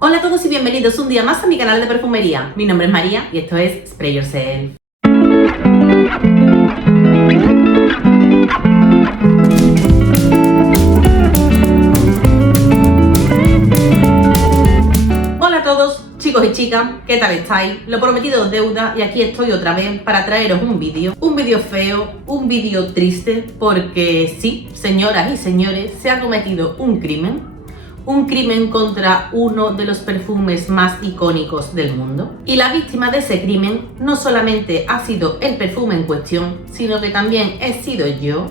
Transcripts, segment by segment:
Hola a todos y bienvenidos un día más a mi canal de perfumería. Mi nombre es María y esto es Spray Yourself. Hola a todos, chicos y chicas, ¿qué tal estáis? Lo prometido es deuda y aquí estoy otra vez para traeros un vídeo feo, un vídeo triste, porque sí, señoras y señores, se ha cometido un crimen contra uno de los perfumes más icónicos del mundo. Y la víctima de ese crimen no solamente ha sido el perfume en cuestión, sino que también he sido yo.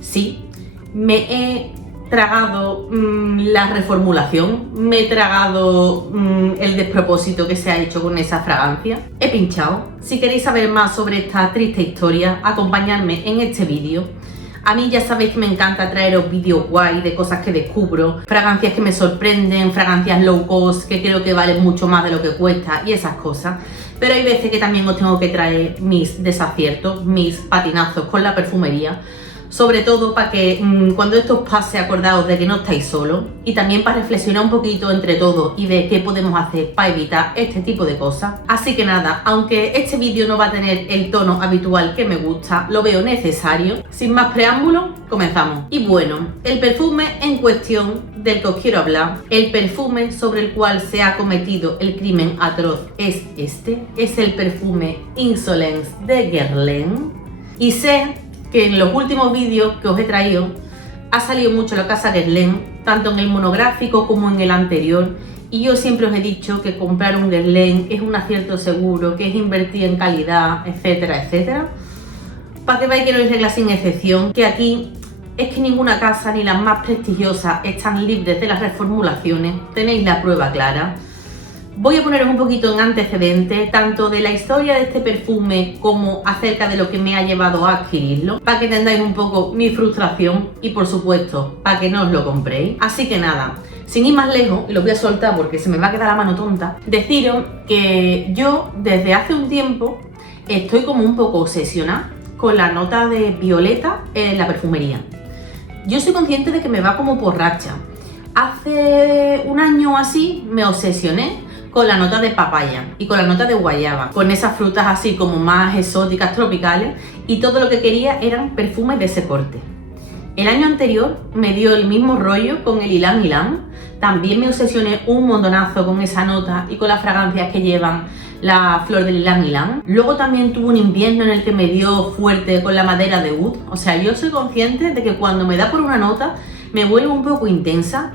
Sí, me he tragado la reformulación, me he tragado el despropósito que se ha hecho con esa fragancia. He pinchado. Si queréis saber más sobre esta triste historia, acompañadme en este vídeo. A mí ya sabéis que me encanta traeros vídeos guay de cosas que descubro, fragancias que me sorprenden, fragancias low cost que creo que valen mucho más de lo que cuesta y esas cosas. Pero hay veces que también os tengo que traer mis desaciertos, mis patinazos con la perfumería. Sobre todo para que cuando esto os pase acordaos de que no estáis solos, y también para reflexionar un poquito entre todos y de qué podemos hacer para evitar este tipo de cosas. Así que nada, aunque este vídeo no va a tener el tono habitual que me gusta, lo veo necesario. Sin más preámbulos, comenzamos. Y bueno, el perfume en cuestión del que os quiero hablar, el perfume sobre el cual se ha cometido el crimen atroz es este. Es el perfume Insolence de Guerlain. Y sé que en los últimos vídeos que os he traído ha salido mucho la casa Guerlain, tanto en el monográfico como en el anterior, y yo siempre os he dicho que comprar un Guerlain es un acierto seguro, que es invertir en calidad, etcétera, etcétera. Para que veáis que no hay regla sin excepción, que aquí es que ninguna casa, ni las más prestigiosas, están libres de las reformulaciones, tenéis la prueba clara. Voy a poneros un poquito en antecedentes, tanto de la historia de este perfume como acerca de lo que me ha llevado a adquirirlo, para que entendáis un poco mi frustración y, por supuesto, para que no os lo compréis. Así que nada, sin ir más lejos, y lo voy a soltar porque se me va a quedar la mano tonta, deciros que yo desde hace un tiempo estoy como un poco obsesionada con la nota de violeta en la perfumería. Yo soy consciente de que me va como por racha. Hace un año o así me obsesioné con la nota de papaya y con la nota de guayaba, con esas frutas así como más exóticas, tropicales, y todo lo que quería eran perfumes de ese corte. El año anterior me dio el mismo rollo con el ylang ylang, también me obsesioné un montonazo con esa nota y con las fragancias que llevan la flor del ylang ylang. Luego también tuve un invierno en el que me dio fuerte con la madera de oud. O sea, yo soy consciente de que cuando me da por una nota me vuelvo un poco intensa.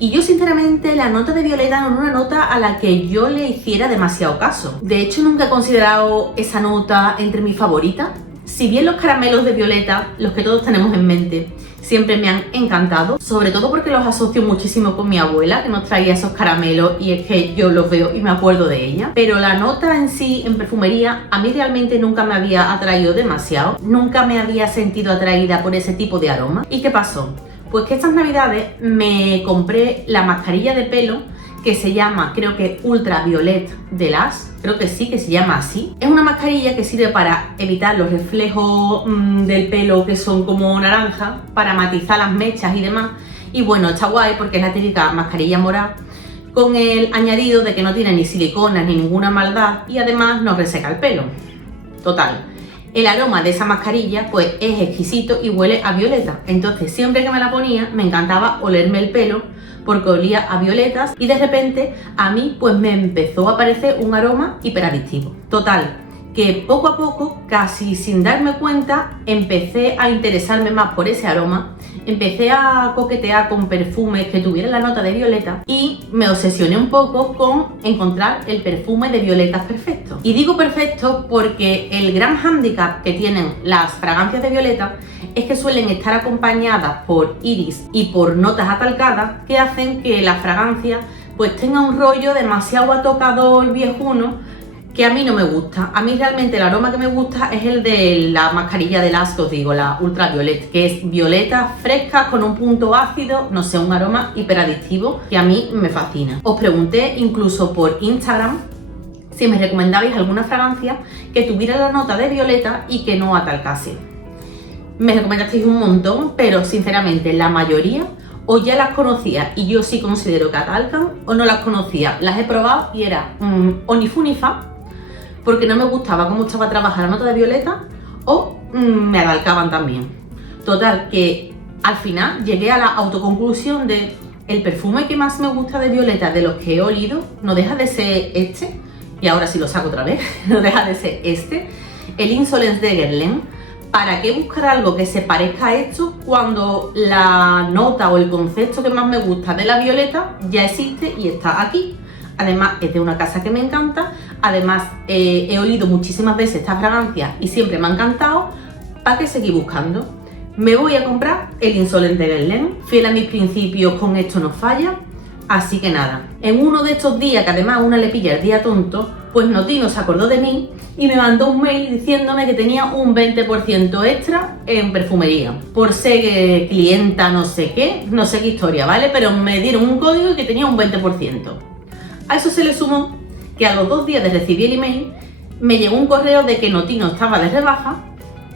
Y yo sinceramente la nota de violeta no era una nota a la que yo le hiciera demasiado caso. De hecho, nunca he considerado esa nota entre mis favoritas. Si bien los caramelos de violeta, los que todos tenemos en mente, siempre me han encantado, sobre todo porque los asocio muchísimo con mi abuela, que nos traía esos caramelos, y es que yo los veo y me acuerdo de ella. Pero la nota en sí, en perfumería, a mí realmente nunca me había atraído demasiado. Nunca me había sentido atraída por ese tipo de aroma. ¿Y qué pasó? Pues que estas navidades me compré la mascarilla de pelo que se llama, creo que Ultraviolet de Lush, creo que sí, que se llama así. Es una mascarilla que sirve para evitar los reflejos del pelo que son como naranja, para matizar las mechas y demás. Y bueno, está guay porque es la típica mascarilla morada, con el añadido de que no tiene ni siliconas ni ninguna maldad y además no reseca el pelo. Total. El aroma de esa mascarilla pues es exquisito y huele a violeta, entonces siempre que me la ponía me encantaba olerme el pelo porque olía a violetas y de repente a mí pues me empezó a aparecer un aroma hiperadictivo. Total, que poco a poco, casi sin darme cuenta, empecé a interesarme más por ese aroma, empecé a coquetear con perfumes que tuvieran la nota de violeta y me obsesioné un poco con encontrar el perfume de violetas perfecto. Y digo perfecto porque el gran hándicap que tienen las fragancias de violeta es que suelen estar acompañadas por iris y por notas atalcadas que hacen que la fragancia pues tenga un rollo demasiado atocador viejuno, que a mí no me gusta. A mí realmente el aroma que me gusta es el de la mascarilla de Lush, os digo, la Ultraviolet, que es violeta fresca con un punto ácido, no sé, un aroma hiperadictivo que a mí me fascina. Os pregunté incluso por Instagram si me recomendabais alguna fragancia que tuviera la nota de violeta y que no atalcase. Me recomendasteis un montón, pero sinceramente la mayoría o ya las conocía y yo sí considero que atalcan, o no las conocía, las he probado y era o ni fu ni fa, porque no me gustaba cómo estaba trabajada la nota de violeta, o me atalcaban también. Total, que al final llegué a la autoconclusión de el perfume que más me gusta de violeta de los que he olido no deja de ser este, y ahora sí lo saco otra vez, no deja de ser este, el Insolence de Guerlain. ¿Para qué buscar algo que se parezca a esto cuando la nota o el concepto que más me gusta de la violeta ya existe y está aquí? Además es de una casa que me encanta, además he olido muchísimas veces esta fragancia y siempre me ha encantado. ¿Para qué seguir buscando? Me voy a comprar el Insolence de Guerlain, fiel a mis principios, con esto no falla. Así que nada, en uno de estos días que además a una le pilla el día tonto, pues Notino se acordó de mí y me mandó un mail diciéndome que tenía un 20% extra en perfumería. Por ser clienta no sé qué historia, ¿vale? Pero me dieron un código y que tenía un 20%. A eso se le sumó que a los 2 días de recibir el email me llegó un correo de que Notino estaba de rebaja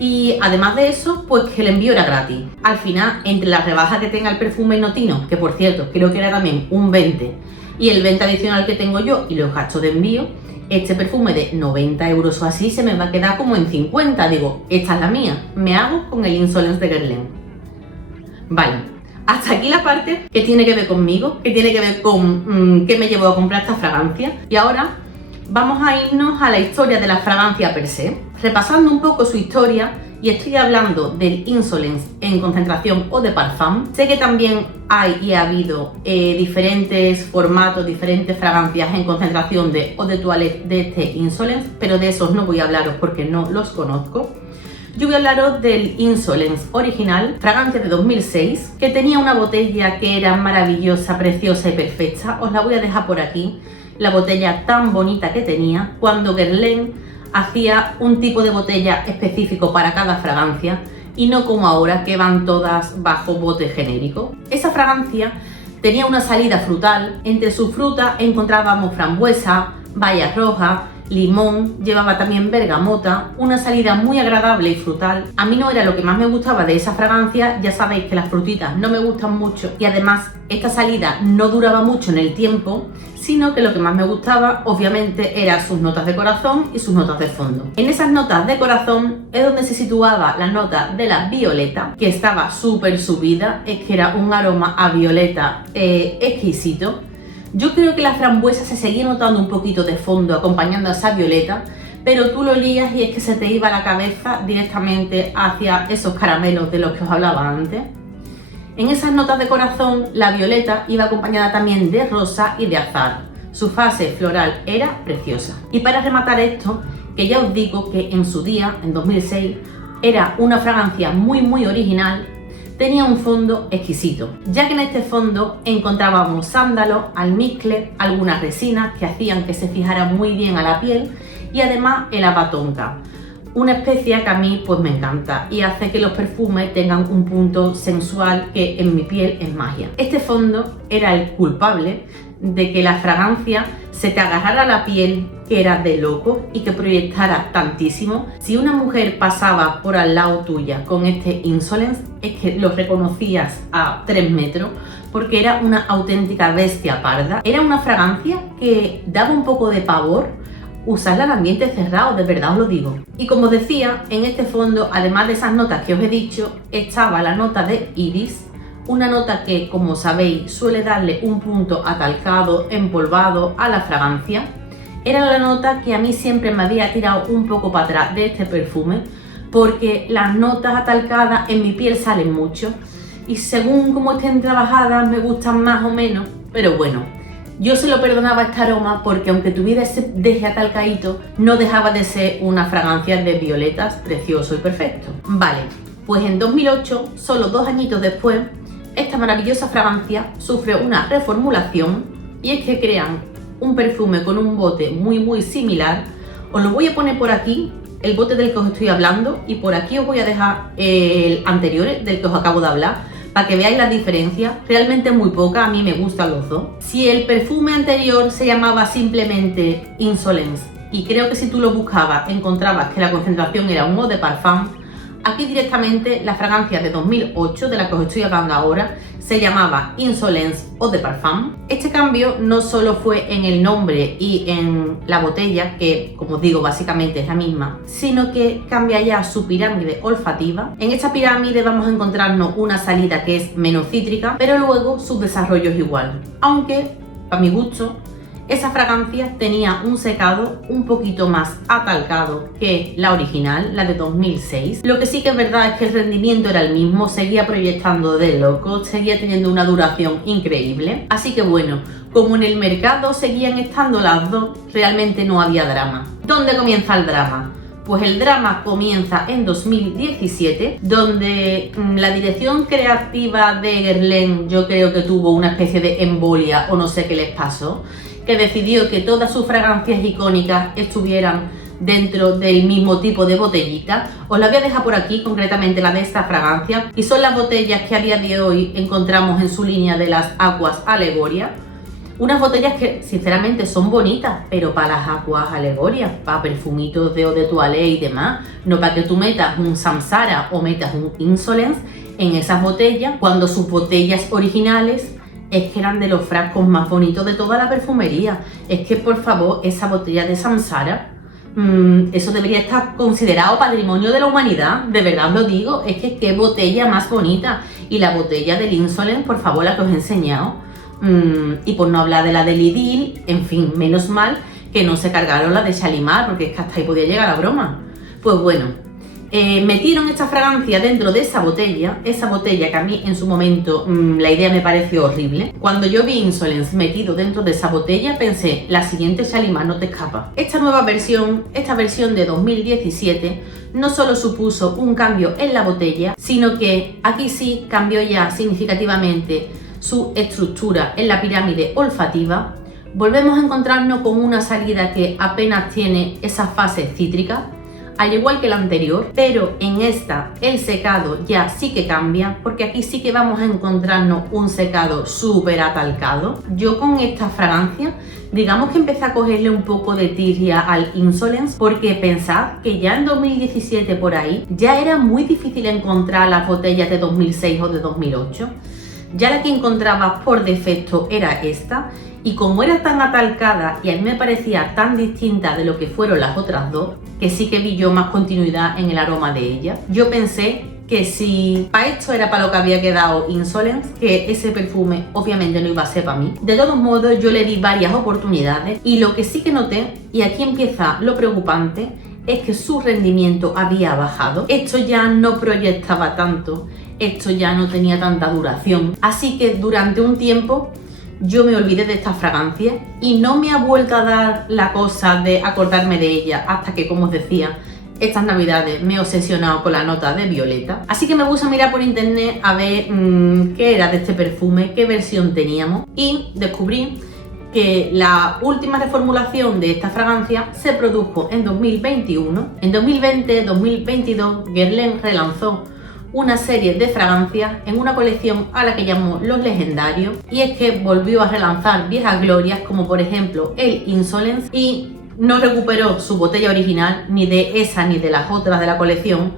y además de eso, pues que el envío era gratis. Al final, entre la rebaja que tenga el perfume Notino, que por cierto creo que era también un 20, y el 20 adicional que tengo yo y los gastos de envío, este perfume de 90 euros o así se me va a quedar como en 50. Digo, esta es la mía, me hago con el Insolence de Guerlain. Vale, hasta aquí la parte que tiene que ver conmigo, que tiene que ver con qué me llevó a comprar esta fragancia. Y ahora vamos a irnos a la historia de la fragancia per se, repasando un poco su historia, y estoy hablando del Insolence en concentración eau de parfum. Sé que también hay y ha habido diferentes formatos, diferentes fragancias en concentración de eau de toilette de este Insolence, pero de esos no voy a hablaros porque no los conozco. Yo voy a hablaros del Insolence original, fragancia de 2006, que tenía una botella que era maravillosa, preciosa y perfecta. Os la voy a dejar por aquí, la botella tan bonita que tenía, cuando Guerlain hacía un tipo de botella específico para cada fragancia y no como ahora que van todas bajo bote genérico. Esa fragancia tenía una salida frutal, entre sus frutas encontrábamos frambuesa, bayas rojas, limón, llevaba también bergamota, una salida muy agradable y frutal. A mí no era lo que más me gustaba de esa fragancia, ya sabéis que las frutitas no me gustan mucho y además esta salida no duraba mucho en el tiempo, sino que lo que más me gustaba obviamente eran sus notas de corazón y sus notas de fondo. En esas notas de corazón es donde se situaba la nota de la violeta, que estaba súper subida, es que era un aroma a violeta exquisito. Yo creo que la frambuesa se seguía notando un poquito de fondo acompañando a esa violeta, pero tú lo olías y es que se te iba la cabeza directamente hacia esos caramelos de los que os hablaba antes. En esas notas de corazón, la violeta iba acompañada también de rosa y de azahar. Su fase floral era preciosa. Y para rematar esto, que ya os digo que en su día, en 2006, era una fragancia muy original, tenía un fondo exquisito, ya que en este fondo encontrábamos sándalo, almizcle, algunas resinas que hacían que se fijara muy bien a la piel y además el haba tonka, una especia que a mí pues me encanta y hace que los perfumes tengan un punto sensual que en mi piel es magia. Este fondo era el culpable de que la fragancia se te agarrara a la piel, que era de loco y que proyectara tantísimo. Si una mujer pasaba por al lado tuya con este Insolence, es que lo reconocías a 3 metros porque era una auténtica bestia parda. Era una fragancia que daba un poco de pavor usarla en ambientes cerrados, de verdad os lo digo. Y como os decía, en este fondo, además de esas notas que os he dicho, estaba la nota de iris, una nota que, como sabéis, suele darle un punto atalcado, empolvado a la fragancia. Era la nota que a mí siempre me había tirado un poco para atrás de este perfume, porque las notas atalcadas en mi piel salen mucho y según cómo estén trabajadas me gustan más o menos, pero bueno, yo se lo perdonaba este aroma porque aunque tuviera ese deje atalcadito, no dejaba de ser una fragancia de violetas precioso y perfecto. Vale, pues en 2008, solo 2 añitos después, esta maravillosa fragancia sufre una reformulación y es que crean un perfume con un bote muy similar. Os lo voy a poner por aquí, el bote del que os estoy hablando, y por aquí os voy a dejar el anterior del que os acabo de hablar para que veáis las diferencias, realmente muy poca, a mí me gustan los dos. Si el perfume anterior se llamaba simplemente Insolence y creo que si tú lo buscabas encontrabas que la concentración era un eau de parfum, Aquí directamente la fragancia de 2008, de la que os estoy hablando ahora, se llamaba Insolence Eau de Parfum. Este cambio no solo fue en el nombre y en la botella, que como os digo básicamente es la misma, sino que cambia ya su pirámide olfativa. En esta pirámide vamos a encontrarnos una salida que es menos cítrica, pero luego su desarrollo es igual. Aunque, para mi gusto, esa fragancia tenía un secado un poquito más atalcado que la original, la de 2006. Lo que sí que es verdad es que el rendimiento era el mismo, seguía proyectando de loco, seguía teniendo una duración increíble. Así que bueno, como en el mercado seguían estando las dos, realmente no había drama. ¿Dónde comienza el drama? Pues el drama comienza en 2017, donde la dirección creativa de Guerlain yo creo que tuvo una especie de embolia o no sé qué les pasó, que decidió que todas sus fragancias icónicas estuvieran dentro del mismo tipo de botellita. Os la voy a dejar por aquí, concretamente la de esta fragancia, y son las botellas que a día de hoy encontramos en su línea de las Aquas Alegoria. Unas botellas que sinceramente son bonitas, pero para las Aquas Alegoria, para perfumitos de eau de toilette y demás, no para que tú metas un Samsara o metas un Insolence en esas botellas, cuando sus botellas originales es que eran de los frascos más bonitos de toda la perfumería. Es que por favor, esa botella de Samsara, eso debería estar considerado patrimonio de la humanidad, de verdad os lo digo. Es que qué botella más bonita. Y la botella del Insolence, por favor, la que os he enseñado, y por no hablar de la del Idyll, en fin, menos mal que no se cargaron la de Shalimar, porque es que hasta ahí podía llegar la broma. Pues bueno, metieron esta fragancia dentro de esa botella que a mí en su momento la idea me pareció horrible. Cuando yo vi Insolence metido dentro de esa botella pensé, la siguiente Shalimar no te escapa. Esta nueva versión, esta versión de 2017, no solo supuso un cambio en la botella, sino que aquí sí cambió ya significativamente su estructura en la pirámide olfativa. Volvemos a encontrarnos con una salida que apenas tiene esa fase cítrica, al igual que la anterior, pero en esta el secado ya sí que cambia, porque aquí sí que vamos a encontrarnos un secado súper atalcado. Yo con esta fragancia, digamos que empecé a cogerle un poco de tirria al Insolence, porque pensad que ya en 2017 por ahí, ya era muy difícil encontrar las botellas de 2006 o de 2008. Ya la que encontrabas por defecto era esta, y como era tan atalcada y a mí me parecía tan distinta de lo que fueron las otras dos, que sí que vi yo más continuidad en el aroma de ella, yo pensé que si para esto era para lo que había quedado Insolence, que ese perfume obviamente no iba a ser para mí. De todos modos, yo le di varias oportunidades y lo que sí que noté, y aquí empieza lo preocupante, es que su rendimiento había bajado. Esto ya no proyectaba tanto, esto ya no tenía tanta duración, así que durante un tiempo yo me olvidé de esta fragancia y no me ha vuelto a dar la cosa de acordarme de ella hasta que, como os decía, estas navidades me he obsesionado con la nota de violeta. Así que me puse a mirar por internet a ver qué era de este perfume, qué versión teníamos, y descubrí que la última reformulación de esta fragancia se produjo en 2021. En 2020-2022 Guerlain relanzó una serie de fragancias en una colección a la que llamó Los Legendarios, y es que volvió a relanzar viejas glorias como por ejemplo el Insolence, y no recuperó su botella original, ni de esa ni de las otras de la colección,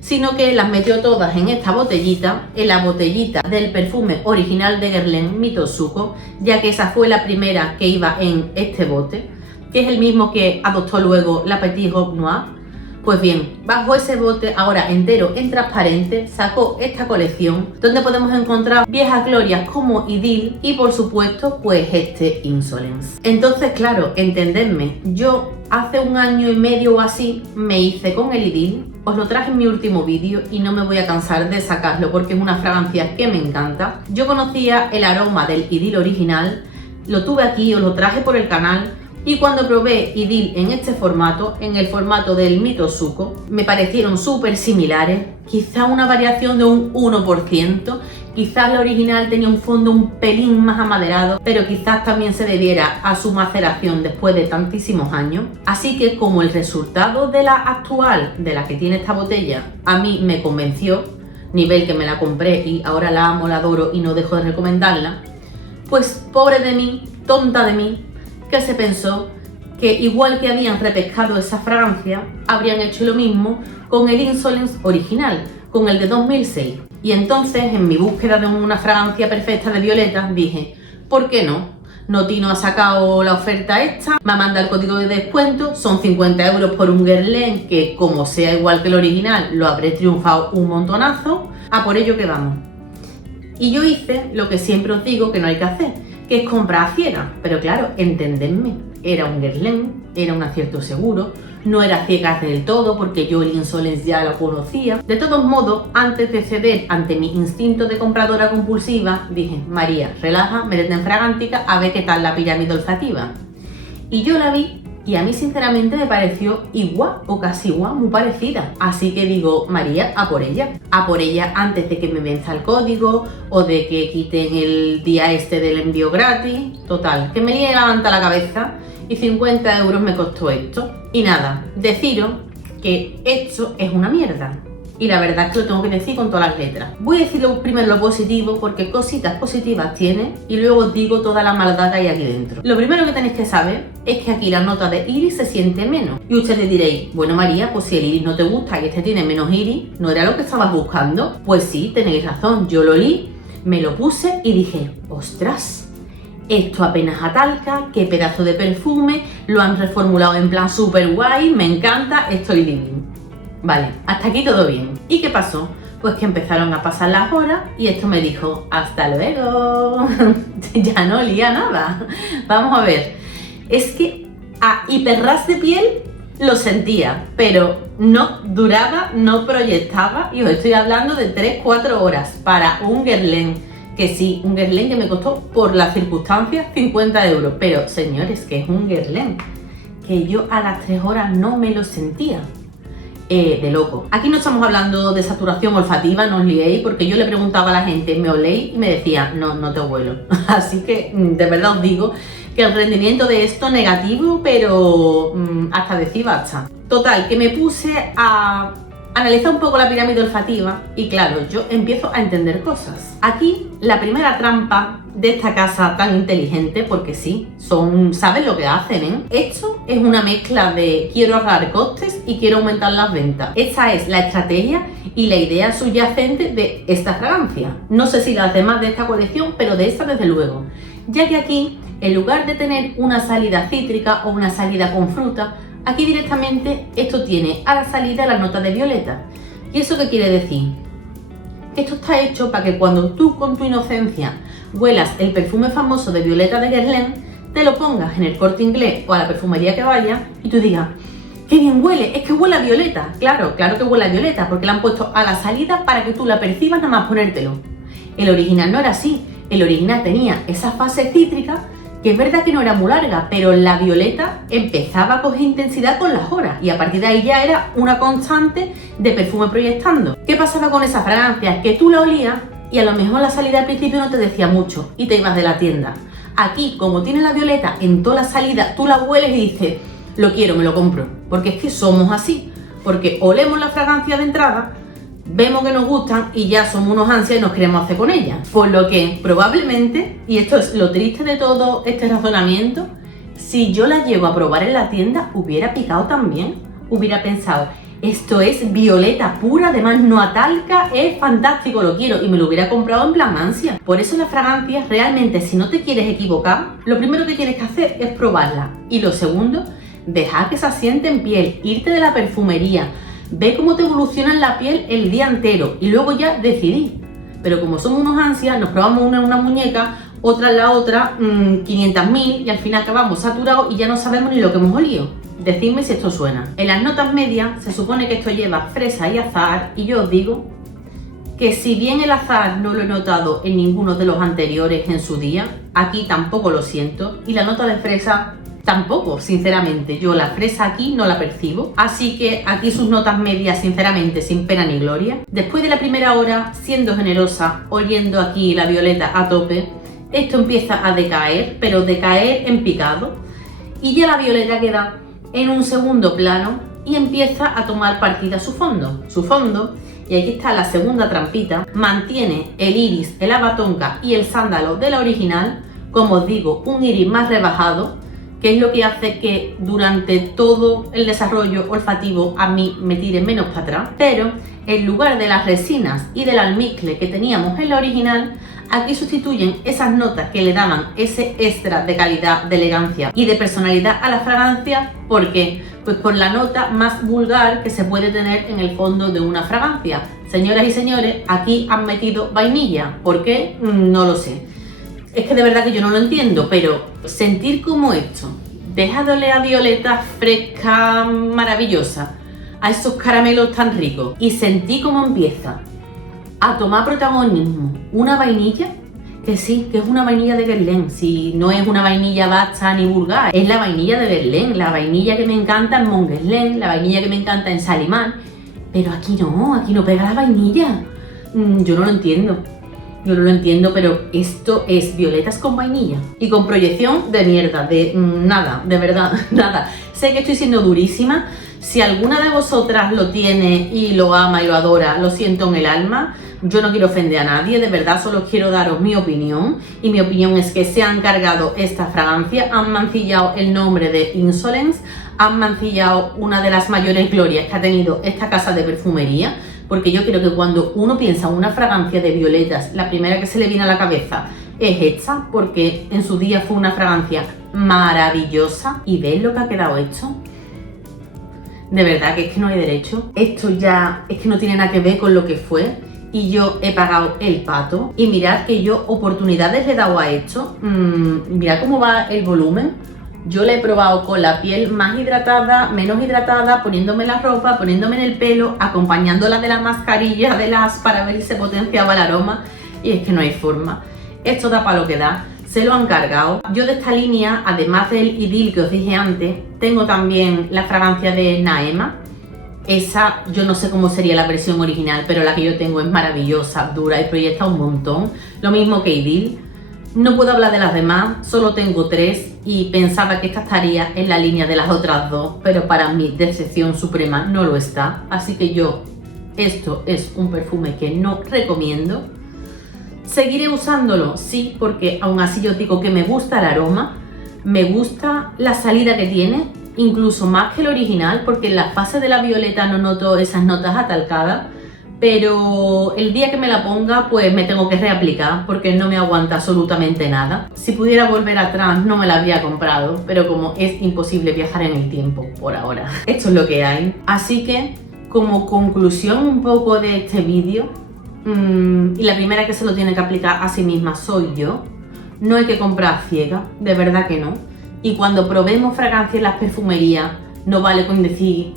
sino que las metió todas en esta botellita, en la botellita del perfume original de Guerlain, Mitosuko, ya que esa fue la primera que iba en este bote, que es el mismo que adoptó luego la Petit Robe Noir. Pues bien, bajo ese bote, ahora entero en transparente, sacó esta colección donde podemos encontrar viejas glorias como Idyll y por supuesto pues este Insolence. Entonces claro, entendedme, yo hace un año y medio o así me hice con el Idyll, os lo traje en mi último vídeo y no me voy a cansar de sacarlo porque es una fragancia que me encanta. Yo conocía el aroma del Idyll original, lo tuve aquí, os lo traje por el canal. Y cuando probé Idyll en este formato, en el formato del Mitosuko, me parecieron súper similares, quizá una variación de un 1%, quizás la original tenía un fondo un pelín más amaderado, pero quizás también se debiera a su maceración después de tantísimos años. Así que como el resultado de la actual, de la que tiene esta botella, a mí me convenció, nivel que me la compré y ahora la amo, la adoro y no dejo de recomendarla, pues pobre de mí, tonta de mí, que se pensó que igual que habían repescado esa fragancia, habrían hecho lo mismo con el Insolence original, con el de 2006. Y entonces, en mi búsqueda de una fragancia perfecta de violetas, dije, ¿por qué no? Notino ha sacado la oferta esta, me manda el código de descuento, son 50 euros por un Guerlain que, como sea igual que el original, lo habré triunfado un montonazo, a por ello que vamos. Y yo hice lo que siempre os digo que no hay que hacer, que es comprar a ciegas, pero claro, entendedme, era un Guerlain, era un acierto seguro, no era ciegas del todo porque yo el Insolence ya lo conocía. De todos modos, antes de ceder ante mi instinto de compradora compulsiva, dije, María, relaja, métete en Fragántica a ver qué tal la pirámide olfativa. Y yo la vi y a mí sinceramente me pareció igual o casi igual, muy parecida. Así que digo, María, a por ella antes de que me venza el código o de que quiten el día este del envío gratis. Total, que me levanta la cabeza y 50 euros me costó esto. Y nada, deciros que esto es una mierda. Y la verdad es que lo tengo que decir con todas las letras. Voy a decir primero lo positivo porque cositas positivas tiene y luego os digo toda la maldad que hay aquí dentro. Lo primero que tenéis que saber es que aquí la nota de iris se siente menos. Y ustedes diréis, bueno María, pues si el iris no te gusta y este tiene menos iris, ¿no era lo que estabas buscando? Pues sí, tenéis razón, yo lo olí, me lo puse y dije, ostras, esto apenas atalca, qué pedazo de perfume, lo han reformulado en plan super guay, me encanta, estoy living. Vale, hasta aquí todo bien. ¿Y qué pasó? Pues que empezaron a pasar las horas y esto me dijo, hasta luego, ya no olía nada. Vamos a ver, es que a hiperras de piel lo sentía, pero no duraba, no proyectaba y os estoy hablando de 3-4 horas para un Guerlain. Que sí, un Guerlain que me costó por las circunstancias 50 euros, pero señores, que es un Guerlain, que yo a las 3 horas no me lo sentía. De loco. Aquí no estamos hablando de saturación olfativa, no os liéis, porque yo le preguntaba a la gente, ¿me oléis? Y me decía, no, no te huelo. Así que de verdad os digo que el rendimiento de esto negativo, pero hasta decir basta. Total, que me puse a analizar un poco la pirámide olfativa y claro, yo empiezo a entender cosas. Aquí la primera trampa de esta casa tan inteligente, porque sí, saben lo que hacen, ¿eh? Esto es una mezcla de quiero ahorrar costes y quiero aumentar las ventas. Esta es la estrategia y la idea subyacente de esta fragancia. No sé si las demás de esta colección, pero de esta desde luego. Ya que aquí, en lugar de tener una salida cítrica o una salida con fruta, aquí directamente esto tiene a la salida la nota de violeta. ¿Y eso qué quiere decir? Que esto está hecho para que cuando tú con tu inocencia huelas el perfume famoso de violeta de Guerlain, te lo pongas en el Corte Inglés o a la perfumería que vayas y tú digas, ¡qué bien huele! Es que huele a violeta. Claro, claro que huele a violeta porque la han puesto a la salida para que tú la percibas nada más ponértelo. El original no era así. El original tenía esa fase cítrica que es verdad que no era muy larga, pero la violeta empezaba a coger intensidad con las horas y a partir de ahí ya era una constante de perfume proyectando. ¿Qué pasaba con esa fragancia? Que tú la olías y a lo mejor la salida al principio no te decía mucho y te ibas de la tienda. Aquí, como tiene la violeta en toda la salida, tú la hueles y dices, lo quiero, me lo compro. Porque es que somos así, porque olemos la fragancia de entrada, vemos que nos gustan y ya somos unos ansias y nos queremos hacer con ellas. Por lo que probablemente, y esto es lo triste de todo este razonamiento, si yo la llego a probar en la tienda, hubiera picado también. Hubiera pensado, esto es violeta pura, además no atalca, es fantástico, lo quiero. Y me lo hubiera comprado en plan ansia. Por eso las fragancias, realmente, si no te quieres equivocar, lo primero que tienes que hacer es probarla. Y lo segundo, dejar que se asiente en piel, irte de la perfumería, ve cómo te evoluciona en la piel el día entero y luego ya decidí. Pero como somos unos ansias, nos probamos una en una muñeca, otra en la otra, 500.000 y al final acabamos saturados y ya no sabemos ni lo que hemos olido. Decidme si esto suena. En las notas medias se supone que esto lleva fresa y azahar y yo os digo que si bien el azahar no lo he notado en ninguno de los anteriores en su día, aquí tampoco lo siento y la nota de fresa tampoco, sinceramente. Yo la fresa aquí no la percibo, así que aquí sus notas medias, sinceramente, sin pena ni gloria. Después de la primera hora, siendo generosa, oliendo aquí la violeta a tope, esto empieza a decaer, pero decaer en picado, y ya la violeta queda en un segundo plano y empieza a tomar partida su fondo, y aquí está la segunda trampita, mantiene el iris, el abatonca y el sándalo de la original, como os digo, un iris más rebajado, que es lo que hace que durante todo el desarrollo olfativo a mí me tire menos para atrás, pero en lugar de las resinas y del almizcle que teníamos en la original, aquí sustituyen esas notas que le daban ese extra de calidad, de elegancia y de personalidad a la fragancia. ¿Por qué? Pues por la nota más vulgar que se puede tener en el fondo de una fragancia. Señoras y señores, aquí han metido vainilla. ¿Por qué? No lo sé. Es que de verdad que yo no lo entiendo, pero sentir como esto deja de oler a violeta fresca, maravillosa, a esos caramelos tan ricos, y sentí cómo empieza a tomar protagonismo una vainilla, que sí, que es una vainilla de Guerlain. Si no es una vainilla basta ni vulgar, es la vainilla de Guerlain, la vainilla que me encanta en Mon Guerlain, la vainilla que me encanta en Salimán, pero aquí no pega la vainilla. Yo no lo entiendo. Yo no lo entiendo, pero esto es violetas con vainilla y con proyección de mierda, de nada, de verdad, nada. Sé que estoy siendo durísima. Si alguna de vosotras lo tiene y lo ama y lo adora, lo siento en el alma. Yo no quiero ofender a nadie, de verdad, solo quiero daros mi opinión. Y mi opinión es que se han cargado esta fragancia, han mancillado el nombre de Insolence, han mancillado una de las mayores glorias que ha tenido esta casa de perfumería. Porque yo creo que cuando uno piensa en una fragancia de violetas, la primera que se le viene a la cabeza es esta, porque en su día fue una fragancia maravillosa. ¿Y veis lo que ha quedado esto? De verdad que es que no hay derecho. Esto ya es que no tiene nada que ver con lo que fue. Y yo he pagado el pato. Y mirad que yo oportunidades le he dado a esto. Mirad cómo va el volumen. Yo la he probado con la piel más hidratada, menos hidratada, poniéndome la ropa, poniéndome en el pelo, acompañándola de la mascarilla de las para ver si se potenciaba el aroma, y es que no hay forma. Esto da para lo que da, se lo han cargado. Yo de esta línea, además del Idyll que os dije antes, tengo también la fragancia de Naema. Esa yo no sé cómo sería la versión original, pero la que yo tengo es maravillosa, dura y proyecta un montón. Lo mismo que Idyll. No puedo hablar de las demás, solo tengo 3 y pensaba que esta estaría en la línea de las otras 2, pero para mi decepción suprema no lo está. Así que esto es un perfume que no recomiendo. ¿Seguiré usándolo? Sí, porque aún así yo digo que me gusta el aroma, me gusta la salida que tiene, incluso más que el original, porque en la fase de la violeta no noto esas notas atalcadas. Pero el día que me la ponga, pues me tengo que reaplicar porque no me aguanta absolutamente nada. Si pudiera volver atrás no me la habría comprado, pero como es imposible viajar en el tiempo por ahora, esto es lo que hay. Así que, como conclusión un poco de este vídeo, y la primera que se lo tiene que aplicar a sí misma soy yo, no hay que comprar ciega, de verdad que no. Y cuando probemos fragancias en las perfumerías, no vale con decir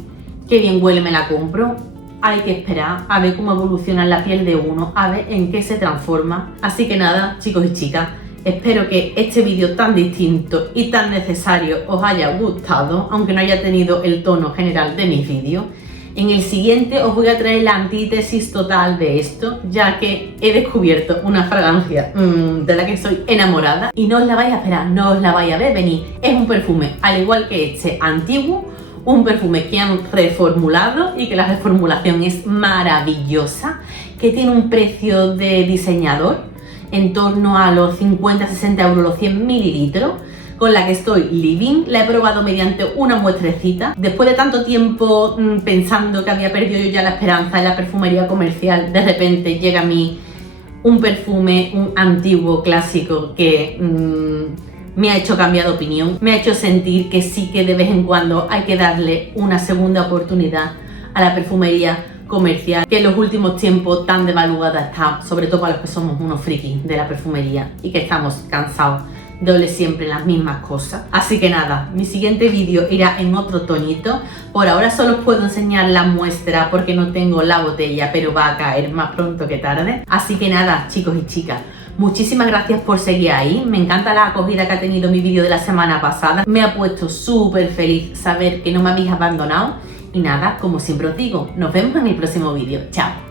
que bien huele, me la compro. Hay que esperar a ver cómo evoluciona la piel de uno, a ver en qué se transforma. Así que nada, chicos y chicas, espero que este vídeo tan distinto y tan necesario os haya gustado, aunque no haya tenido el tono general de mis vídeos. En el siguiente os voy a traer la antítesis total de esto, ya que he descubierto una fragancia de la que estoy enamorada y no os la vais a esperar, no os la vais a ver venir. Es un perfume, al igual que este antiguo, un perfume que han reformulado y que la reformulación es maravillosa, que tiene un precio de diseñador en torno a los 50-60 euros los 100 mililitros, con la que estoy living. La he probado mediante una muestrecita. Después de tanto tiempo pensando que había perdido yo ya la esperanza en la perfumería comercial, de repente llega a mí un perfume, un antiguo clásico que me ha hecho cambiar de opinión, me ha hecho sentir que sí que de vez en cuando hay que darle una segunda oportunidad a la perfumería comercial, que en los últimos tiempos tan devaluada está, sobre todo para los que somos unos frikis de la perfumería y que estamos cansados de oler siempre las mismas cosas. Así que nada, mi siguiente vídeo irá en otro tonito. Por ahora solo os puedo enseñar la muestra porque no tengo la botella, pero va a caer más pronto que tarde. Así que nada, chicos y chicas, muchísimas gracias por seguir ahí. Me encanta la acogida que ha tenido mi vídeo de la semana pasada. Me ha puesto súper feliz saber que no me habéis abandonado. Y nada, como siempre os digo, nos vemos en el próximo vídeo. Chao.